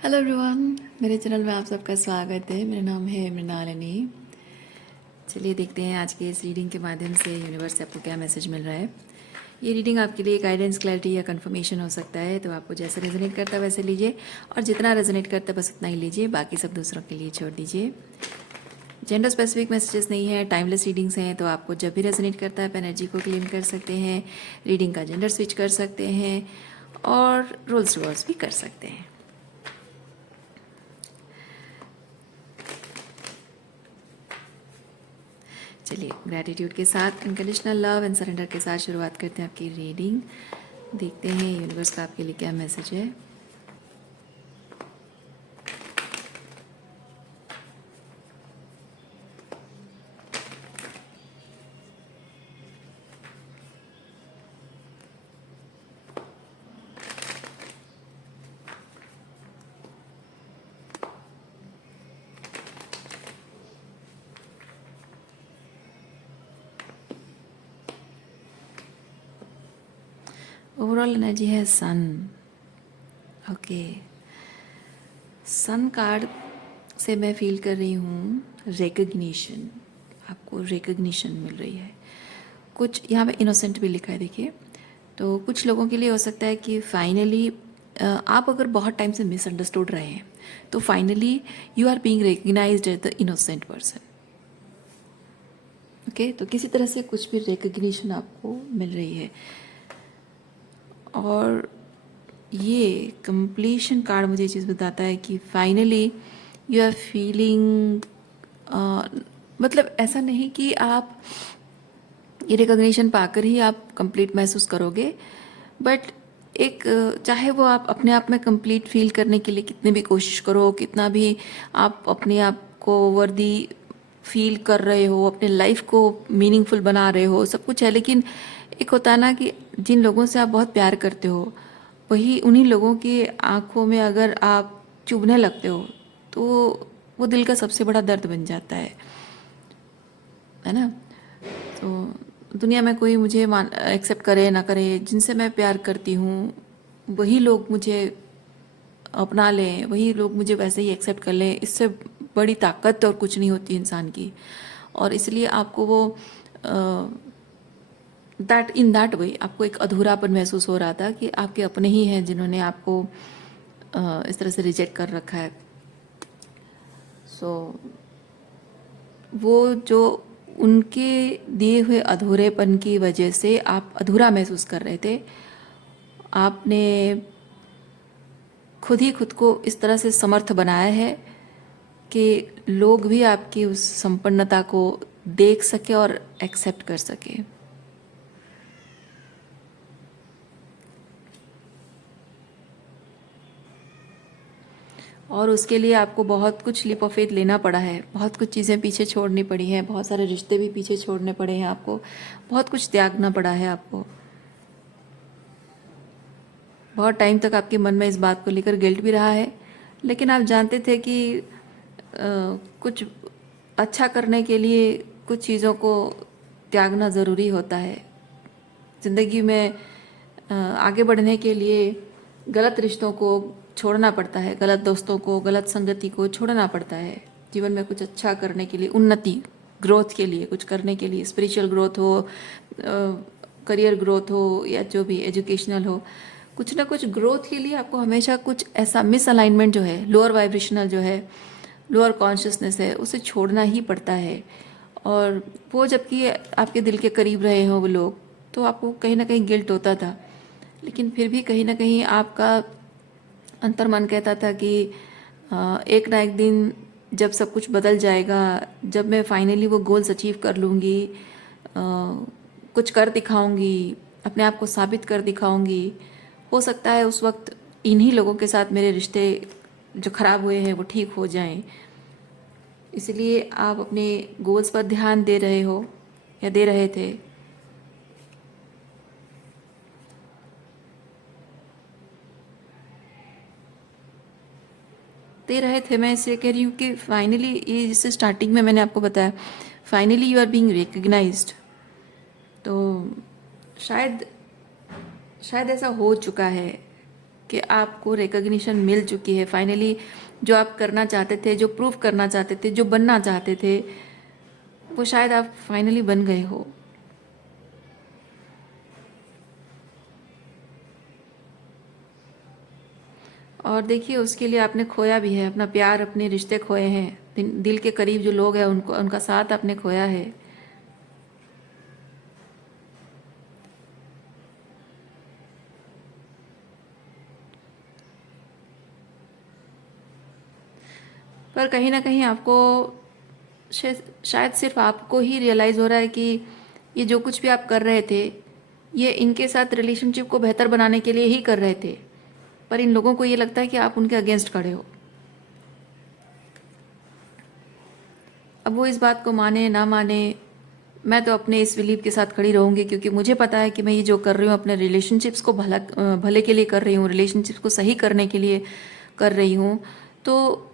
Hello everyone, मेरे channel में आप सबका स्वागत है। मेरा नाम है मृणालिनी। चलिए देखते हैं आज के इस रीडिंग के माध्यम से यूनिवर्स से आपको क्या मैसेज मिल रहा है। ये रीडिंग आपके लिए गाइडेंस, क्लैरिटी या कंफर्मेशन हो सकता है, तो आपको जैसे रेजोनेट करता है वैसे लीजिए, और जितना रेजोनेट करता है बस उतना ही लीजिए, बाकी सब दूसरों के लिए छोड़ दीजिए। जेंडर स्पेसिफिक मैसेजेस नहीं है, टाइमलेस रीडिंग्स हैं, तो आपको जब भी रेजोनेट करता है आप एनर्जी को क्लेम कर सकते हैं, रीडिंग का जेंडर स्विच कर सकते हैं और रोल्स रिवर्स भी कर सकते हैं। चलिए ग्रैटिट्यूड के साथ, अनकंडीशनल लव एंड सरेंडर के साथ शुरुआत करते हैं आपकी रीडिंग। देखते हैं यूनिवर्स का आपके लिए क्या मैसेज है। ओवरऑल एनर्जी है सन। ओके, सन कार्ड से मैं फील कर रही हूँ रिकग्निशन। आपको रिकग्निशन मिल रही है। कुछ यहाँ पे इनोसेंट भी लिखा है, देखिए। तो कुछ लोगों के लिए हो सकता है कि फाइनली आप अगर बहुत टाइम से मिसअंडरस्टूड रहे हैं तो finally you are being recognised as the innocent person. Okay, तो किसी तरह से कुछ भी रिकग्निशन आपको मिल रही है। और ये कंप्लीशन कार्ड मुझे ये चीज़ बताता है कि फाइनली यू आर फीलिंग, मतलब ऐसा नहीं कि आप ये रिकॉग्निशन पाकर ही आप कंप्लीट महसूस करोगे, बट एक चाहे वो आप अपने आप में कंप्लीट फील करने के लिए कितनी भी कोशिश करो, कितना भी आप अपने आप को वर्दी फील कर रहे हो, अपने लाइफ को मीनिंगफुल बना रहे हो, सब कुछ है, लेकिन एक होता है ना कि जिन लोगों से आप बहुत प्यार करते हो वही उन्हीं लोगों की आंखों में अगर आप चुभने लगते हो तो वो दिल का सबसे बड़ा दर्द बन जाता है ना। तो दुनिया में कोई मुझे एक्सेप्ट करे ना करे, जिनसे मैं प्यार करती हूँ वही लोग मुझे अपना लें, वही लोग मुझे वैसे ही एक्सेप्ट कर लें, इससे बड़ी ताकत और कुछ नहीं होती इंसान की। और इसलिए आपको वो दैट वे आपको एक अधूरापन महसूस हो रहा था कि आपके अपने ही हैं जिन्होंने आपको इस तरह से रिजेक्ट कर रखा है। सो वो जो उनके दिए हुए अधूरेपन की वजह से आप अधूरा महसूस कर रहे थे, आपने खुद ही खुद को इस तरह से समर्थ बनाया है कि लोग भी आपकी उस संपन्नता को देख सके और एक्सेप्ट कर सके। और उसके लिए आपको बहुत कुछ लीप ऑफ फेथ लेना पड़ा है, बहुत कुछ चीज़ें पीछे छोड़नी पड़ी हैं, बहुत सारे रिश्ते भी पीछे छोड़ने पड़े हैं आपको, बहुत कुछ त्यागना पड़ा है आपको। बहुत टाइम तक आपके मन में इस बात को लेकर गिल्ट भी रहा है, लेकिन आप जानते थे कि कुछ अच्छा करने के लिए कुछ चीज़ों को त्यागना ज़रूरी होता है। ज़िंदगी में आगे बढ़ने के लिए गलत रिश्तों को छोड़ना पड़ता है, गलत दोस्तों को, गलत संगति को छोड़ना पड़ता है। जीवन में कुछ अच्छा करने के लिए, उन्नति, ग्रोथ के लिए, कुछ करने के लिए, स्पिरिचुअल ग्रोथ हो, करियर ग्रोथ हो या जो भी एजुकेशनल हो, कुछ ना कुछ ग्रोथ के लिए आपको हमेशा कुछ ऐसा मिसअलाइनमेंट जो है, लोअर वाइब्रेशनल जो है, लोअर कॉन्शियसनेस है, उसे छोड़ना ही पड़ता है। और वो जबकि आपके दिल के करीब रहे हों वो लोग, तो आपको कहीं ना कहीं गिल्ट होता था, लेकिन फिर भी कहीं ना कहीं आपका अंतर्मन कहता था कि एक ना एक दिन जब सब कुछ बदल जाएगा, जब मैं फाइनली वो गोल्स अचीव कर लूँगी, कुछ कर दिखाऊंगी, अपने आप को साबित कर दिखाऊंगी, हो सकता है उस वक्त इन्हीं लोगों के साथ मेरे रिश्ते जो ख़राब हुए हैं वो ठीक हो जाएं। इसलिए आप अपने गोल्स पर ध्यान दे रहे हो या दे रहे थे। दे रहे थे, मैं इसलिए कह रही हूँ कि फाइनली ये जैसे स्टार्टिंग में मैंने आपको बताया, finally you are being recognised. तो शायद शायद ऐसा हो चुका है कि आपको रिकग्निशन मिल चुकी है फाइनली। जो आप करना चाहते थे, जो प्रूव करना चाहते थे, जो बनना चाहते थे, वो शायद आप फाइनली बन गए हो। और देखिए उसके लिए आपने खोया भी है, अपना प्यार, अपने रिश्ते खोए हैं, दिल के करीब जो लोग हैं उनको, उनका साथ आपने खोया है। पर कहीं ना कहीं आपको शायद सिर्फ आपको ही रियलाइज़ हो रहा है कि ये जो कुछ भी आप कर रहे थे, ये इनके साथ रिलेशनशिप को बेहतर बनाने के लिए ही कर रहे थे, पर इन लोगों को ये लगता है कि आप उनके अगेंस्ट खड़े हो। अब वो इस बात को माने ना माने, मैं तो अपने इस बिलीव के साथ खड़ी रहूँगी, क्योंकि मुझे पता है कि मैं ये जो कर रही हूँ अपने रिलेशनशिप्स को भले के लिए कर रही हूँ, रिलेशनशिप्स को सही करने के लिए कर रही हूँ। तो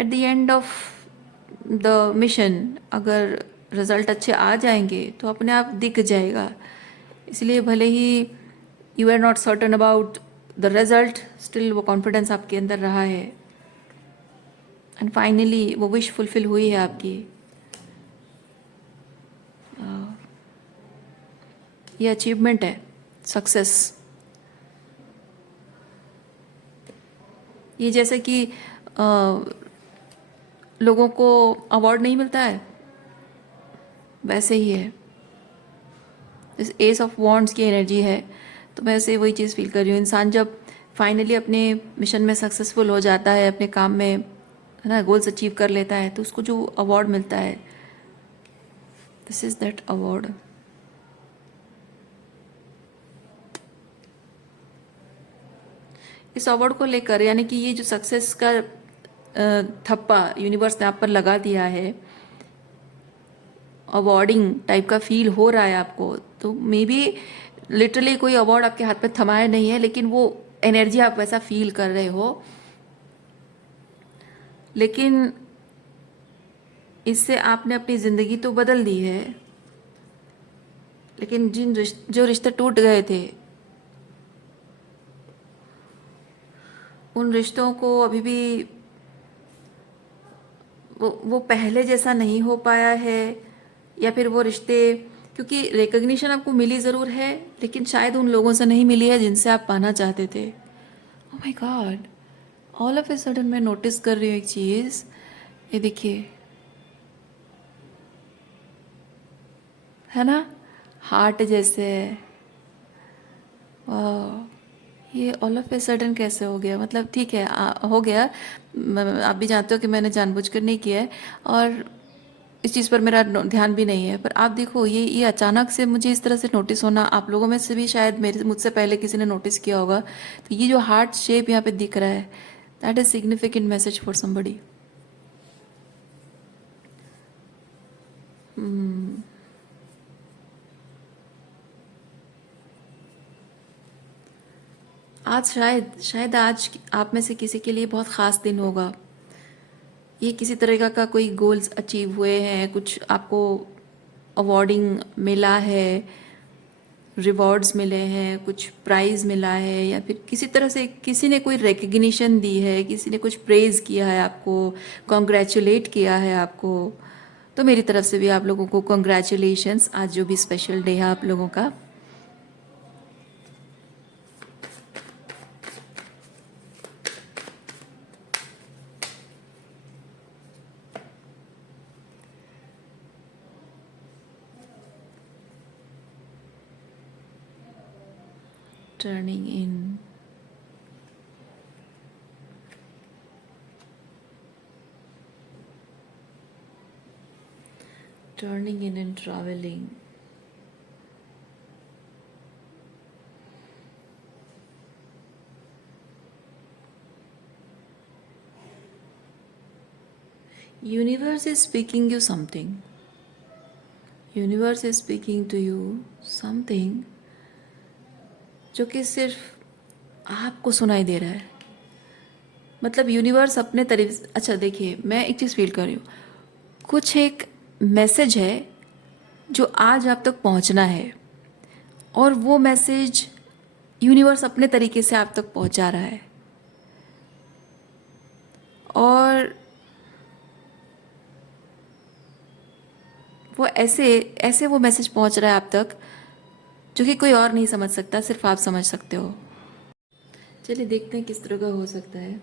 at the end of the mission अगर रिज़ल्ट अच्छे आ जाएंगे तो अपने आप दिख जाएगा। इसलिए भले ही you are not certain about the result, still वो कॉन्फिडेंस आपके अंदर रहा है, एंड फाइनली वो विश फुलफिल हुई है आपकी। ये अचीवमेंट है, सक्सेस। ये जैसे कि लोगों को अवार्ड नहीं मिलता है, वैसे ही है। इस एस ऑफ वॉन्ड्स की एनर्जी है, तो मैं ऐसे वही चीज़ फील कर रही हूँ। इंसान जब फाइनली अपने मिशन में सक्सेसफुल हो जाता है, अपने काम में, है ना, गोल्स अचीव कर लेता है, तो उसको जो अवार्ड मिलता है, दिस इज़ दैट अवार्ड। इस अवार्ड को लेकर, यानी कि ये जो सक्सेस का थप्पा यूनिवर्स ने आप पर लगा दिया है, अवार्डिंग टाइप का फील हो रहा है आपको, तो मे बी लिटरली कोई अवार्ड आपके हाथ में थमाया नहीं है, लेकिन वो एनर्जी आप वैसा फील कर रहे हो। लेकिन इससे आपने अपनी ज़िंदगी तो बदल दी है, लेकिन जो रिश्ते टूट गए थे, उन रिश्तों को अभी भी वो पहले जैसा नहीं हो पाया है, या फिर वो रिश्ते, क्योंकि रिकग्निशन आपको मिली ज़रूर है, लेकिन शायद उन लोगों से नहीं मिली है जिनसे आप पाना चाहते थे। Oh my God, all of a sudden मैं नोटिस कर रही हूँ एक चीज़। ये देखिए, है ना, हार्ट जैसे। वाह, ये ऑल ऑफ ए सडन कैसे हो गया? मतलब ठीक है, हो गया। आप भी जानते हो कि मैंने जानबूझकर नहीं किया है, और इस चीज़ पर मेरा ध्यान भी नहीं है, पर आप देखो, ये अचानक से मुझे इस तरह से नोटिस होना, आप लोगों में से भी शायद मुझसे पहले किसी ने नोटिस किया होगा। तो ये जो हार्ट शेप यहाँ पे दिख रहा है, that is significant message for somebody. आज शायद आज आप में से किसी के लिए बहुत ख़ास दिन होगा। ये किसी तरह का कोई गोल्स अचीव हुए हैं, कुछ आपको अवार्डिंग मिला है, रिवॉर्ड्स मिले हैं, कुछ प्राइज़ मिला है, या फिर किसी तरह से किसी ने कोई रिकग्निशन दी है, किसी ने कुछ प्रेज़ किया है आपको, कॉन्ग्रेचुलेट किया है आपको। तो मेरी तरफ से भी आप लोगों को कॉन्ग्रेचुलेशंस, आज जो भी स्पेशल डे है आप लोगों का। Turning in, turning in and traveling. Universe is speaking you something. Universe is speaking to you something जो कि सिर्फ आपको सुनाई दे रहा है। मतलब यूनिवर्स अपने तरीके से, अच्छा देखिए, मैं एक चीज़ फील कर रही हूँ, कुछ एक मैसेज है जो आज आप तक पहुँचना है, और वो मैसेज यूनिवर्स अपने तरीके से आप तक पहुंचा रहा है, और वो ऐसे ऐसे वो मैसेज पहुंच रहा है आप तक जो कि कोई और नहीं समझ सकता, सिर्फ आप समझ सकते हो। चलिए देखते हैं किस तरह का हो सकता है।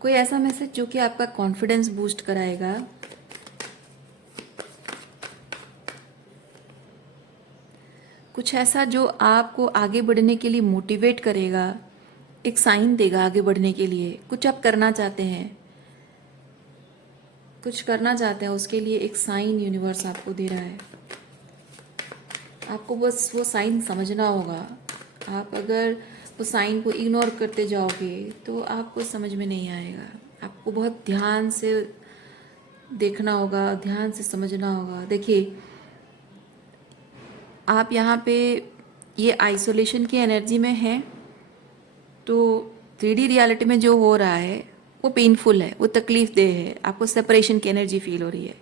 कोई ऐसा मैसेज जो कि आपका कॉन्फिडेंस बूस्ट कराएगा, कुछ ऐसा जो आपको आगे बढ़ने के लिए मोटिवेट करेगा, एक साइन देगा आगे बढ़ने के लिए। कुछ आप करना चाहते हैं, कुछ करना चाहते हैं, उसके लिए एक साइन यूनिवर्स आपको दे रहा है। आपको बस वो साइन समझना होगा। आप अगर वो साइन को इग्नोर करते जाओगे तो आपको समझ में नहीं आएगा। आपको बहुत ध्यान से देखना होगा, ध्यान से समझना होगा। देखिए, आप यहाँ पे ये आइसोलेशन की एनर्जी में हैं, तो 3D रियलिटी में जो हो रहा है वो पेनफुल है, वो तकलीफ देह है, आपको सेपरेशन की एनर्जी फील हो रही है।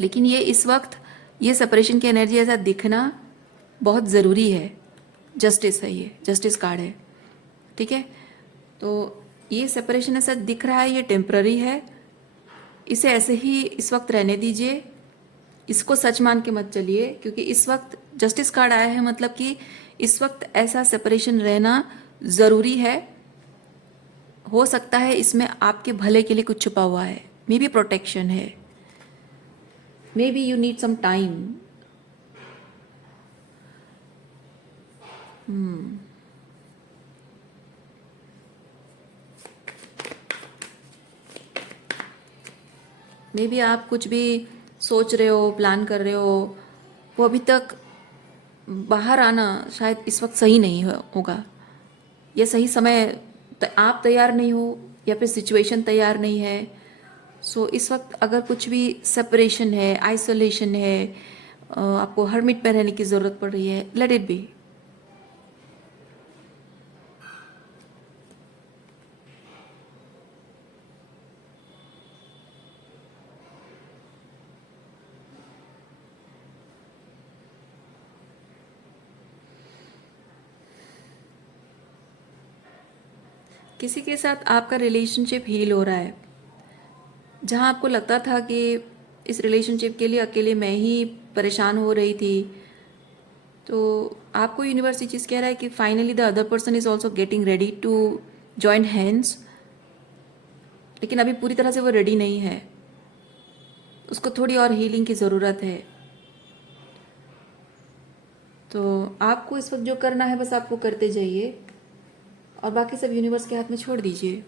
लेकिन ये इस वक्त ये सेपरेशन की एनर्जी ऐसा दिखना बहुत ज़रूरी है। जस्टिस है, ये जस्टिस कार्ड है, ठीक है। तो ये सेपरेशन ऐसा दिख रहा है, ये टेम्प्ररी है, इसे ऐसे ही इस वक्त रहने दीजिए। इसको सच मान के मत चलिए, क्योंकि इस वक्त जस्टिस कार्ड आया है, मतलब कि इस वक्त ऐसा सेपरेशन रहना ज़रूरी है। हो सकता है इसमें आपके भले के लिए कुछ छुपा हुआ है, मे बी प्रोटेक्शन है, maybe you need some time. Maybe आप कुछ भी सोच रहे हो, प्लान कर रहे हो, वो अभी तक बाहर आना शायद इस वक्त सही नहीं होगा, या सही समय आप तैयार नहीं हो, या फिर सिचुएशन तैयार नहीं है। सो इस वक्त अगर कुछ भी सेपरेशन है, आइसोलेशन है, आपको हर्मिट में रहने की ज़रूरत पड़ रही है, लेट इट बी। किसी के साथ आपका रिलेशनशिप हील हो रहा है, जहाँ आपको लगता था कि इस रिलेशनशिप के लिए अकेले मैं ही परेशान हो रही थी, तो आपको यूनिवर्स ये चीज़ कह रहा है कि finally the other person is also getting ready to join hands. लेकिन अभी पूरी तरह से वो रेडी नहीं है, उसको थोड़ी और हीलिंग की ज़रूरत है। तो आपको इस वक्त जो करना है बस आपको करते जाइए, और बाकी सब यूनिवर्स के हाथ में छोड़ दीजिए।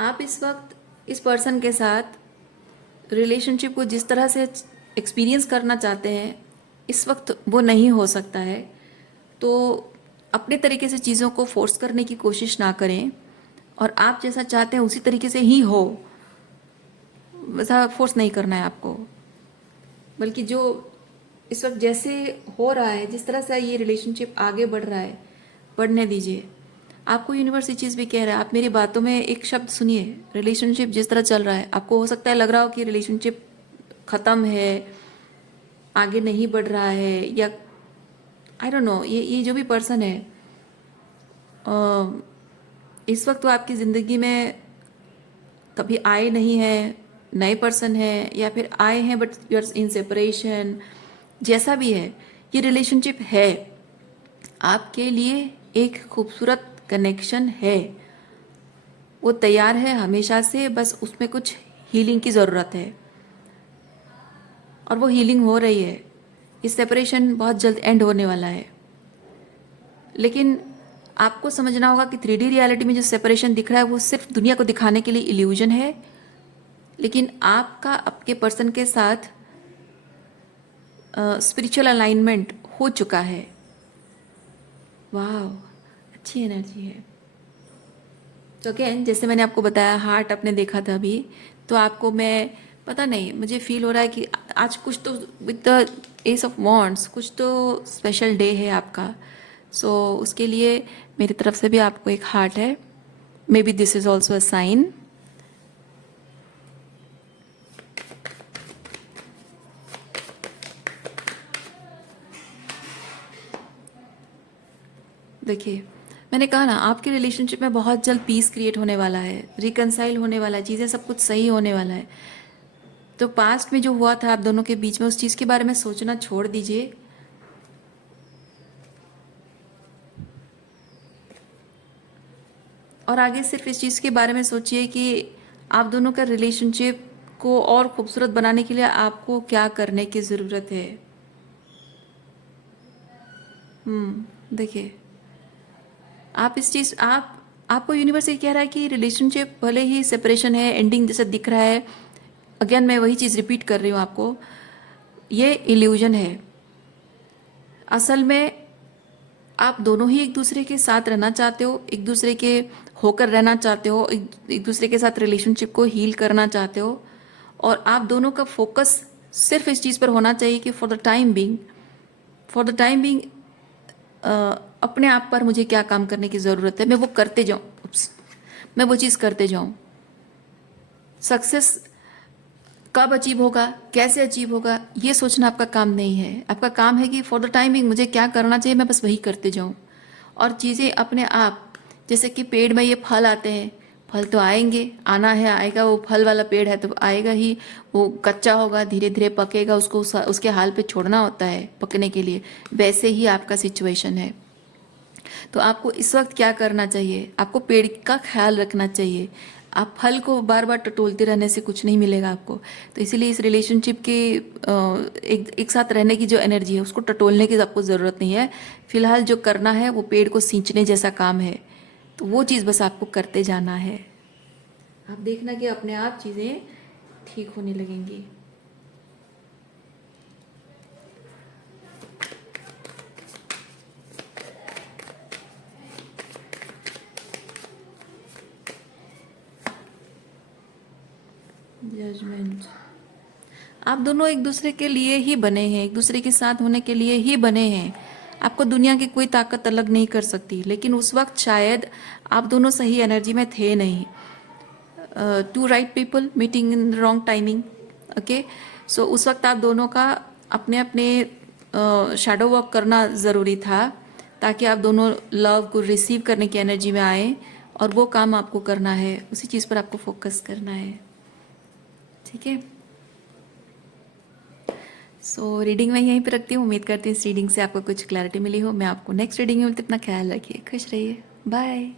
आप इस वक्त इस पर्सन के साथ रिलेशनशिप को जिस तरह से एक्सपीरियंस करना चाहते हैं, इस वक्त वो नहीं हो सकता है। तो अपने तरीके से चीज़ों को फोर्स करने की कोशिश ना करें, और आप जैसा चाहते हैं उसी तरीके से ही हो, वैसा फोर्स नहीं करना है आपको। बल्कि जो इस वक्त जैसे हो रहा है, जिस तरह से ये रिलेशनशिप आगे बढ़ रहा है, बढ़ने दीजिए। आपको यूनिवर्स ये चीज़ भी कह रहा है, आप मेरी बातों में एक शब्द सुनिए। रिलेशनशिप जिस तरह चल रहा है, आपको हो सकता है लग रहा हो कि रिलेशनशिप ख़त्म है, आगे नहीं बढ़ रहा है, या आई डोंट नो, ये जो भी पर्सन है, इस वक्त वो आपकी ज़िंदगी में कभी आए नहीं है, नए पर्सन है, या फिर आए हैं but you are in separation. जैसा भी है, ये रिलेशनशिप है आपके लिए एक खूबसूरत कनेक्शन है, वो तैयार है हमेशा से, बस उसमें कुछ हीलिंग की ज़रूरत है, और वो हीलिंग हो रही है। ये सेपरेशन बहुत जल्द एंड होने वाला है। लेकिन आपको समझना होगा कि 3D रियलिटी में जो सेपरेशन दिख रहा है वो सिर्फ दुनिया को दिखाने के लिए इल्यूजन है, लेकिन आपका आपके पर्सन के साथ स्पिरिचुअल अलाइनमेंट हो चुका है। वाह, अच्छी एनर्जी है। तो अगेन, जैसे मैंने आपको बताया, हार्ट आपने देखा था अभी, तो आपको मैं पता नहीं, मुझे फील हो रहा है कि आज कुछ तो with the S of wands कुछ तो स्पेशल डे है आपका। सो उसके लिए मेरी तरफ से भी आपको एक हार्ट है। Maybe this is also a sign. देखिए, मैंने कहा ना आपके रिलेशनशिप में बहुत जल्द पीस क्रिएट होने वाला है, रिकनसाइल होने वाला है, चीज़ें सब कुछ सही होने वाला है। तो पास्ट में जो हुआ था आप दोनों के बीच में, उस चीज़ के बारे में सोचना छोड़ दीजिए। और आगे सिर्फ इस चीज़ के बारे में सोचिए कि आप दोनों का रिलेशनशिप को और खूबसूरत बनाने के लिए आपको क्या करने की ज़रूरत है। देखिए, आप इस चीज़ आप आपको यूनिवर्स ये कह रहा है कि रिलेशनशिप भले ही सेपरेशन है, एंडिंग जैसा दिख रहा है, अगेन मैं वही चीज़ रिपीट कर रही हूँ आपको, ये इल्यूजन है। असल में आप दोनों ही एक दूसरे के साथ रहना चाहते हो, एक दूसरे के होकर रहना चाहते हो, एक दूसरे के साथ रिलेशनशिप को हील करना चाहते हो। और आप दोनों का फोकस सिर्फ इस चीज़ पर होना चाहिए कि फॉर द टाइम बिंग अपने आप पर मुझे क्या काम करने की ज़रूरत है, मैं वो करते जाऊँ, मैं वो चीज़ करते जाऊँ। सक्सेस कब अचीव होगा, कैसे अचीव होगा, ये सोचना आपका काम नहीं है। आपका काम है कि फॉर द टाइमिंग मुझे क्या करना चाहिए, मैं बस वही करते जाऊँ। और चीज़ें अपने आप, जैसे कि पेड़ में ये फल आते हैं, फल तो आएंगे, आना है आएगा, वो फल वाला पेड़ है तो आएगा ही। वो कच्चा होगा, धीरे धीरे पकेगा, उसको उसके हाल पे छोड़ना होता है पकने के लिए। वैसे ही आपका सिचुएशन है। तो आपको इस वक्त क्या करना चाहिए, आपको पेड़ का ख्याल रखना चाहिए। आप फल को बार बार टटोलते रहने से कुछ नहीं मिलेगा आपको। तो इसीलिए इस रिलेशनशिप के एक साथ रहने की जो एनर्जी है उसको टटोलने की आपको ज़रूरत नहीं है। फिलहाल जो करना है वो पेड़ को सींचने जैसा काम है, तो वो चीज़ बस आपको करते जाना है। आप देखना कि अपने आप चीज़ें ठीक होने लगेंगी। जजमेंट, आप दोनों एक दूसरे के लिए ही बने हैं, एक दूसरे के साथ होने के लिए ही बने हैं। आपको दुनिया की कोई ताकत अलग नहीं कर सकती, लेकिन उस वक्त शायद आप दोनों सही एनर्जी में थे नहीं। Two right people meeting in wrong timing. Okay, so उस वक्त आप दोनों का अपने अपने शैडो वॉक करना ज़रूरी था, ताकि आप दोनों लव को रिसीव करने की एनर्जी में आए। और वो काम आपको करना है, उसी चीज़ पर आपको फोकस करना है। ठीक है, सो रीडिंग मैं यहीं पे रखती हूँ। उम्मीद करती हूँ इस रीडिंग से आपको कुछ क्लैरिटी मिली हो। मैं आपको नेक्स्ट रीडिंग में मिलती हूँ। अपना ख्याल रखिए, खुश रहिए, बाय।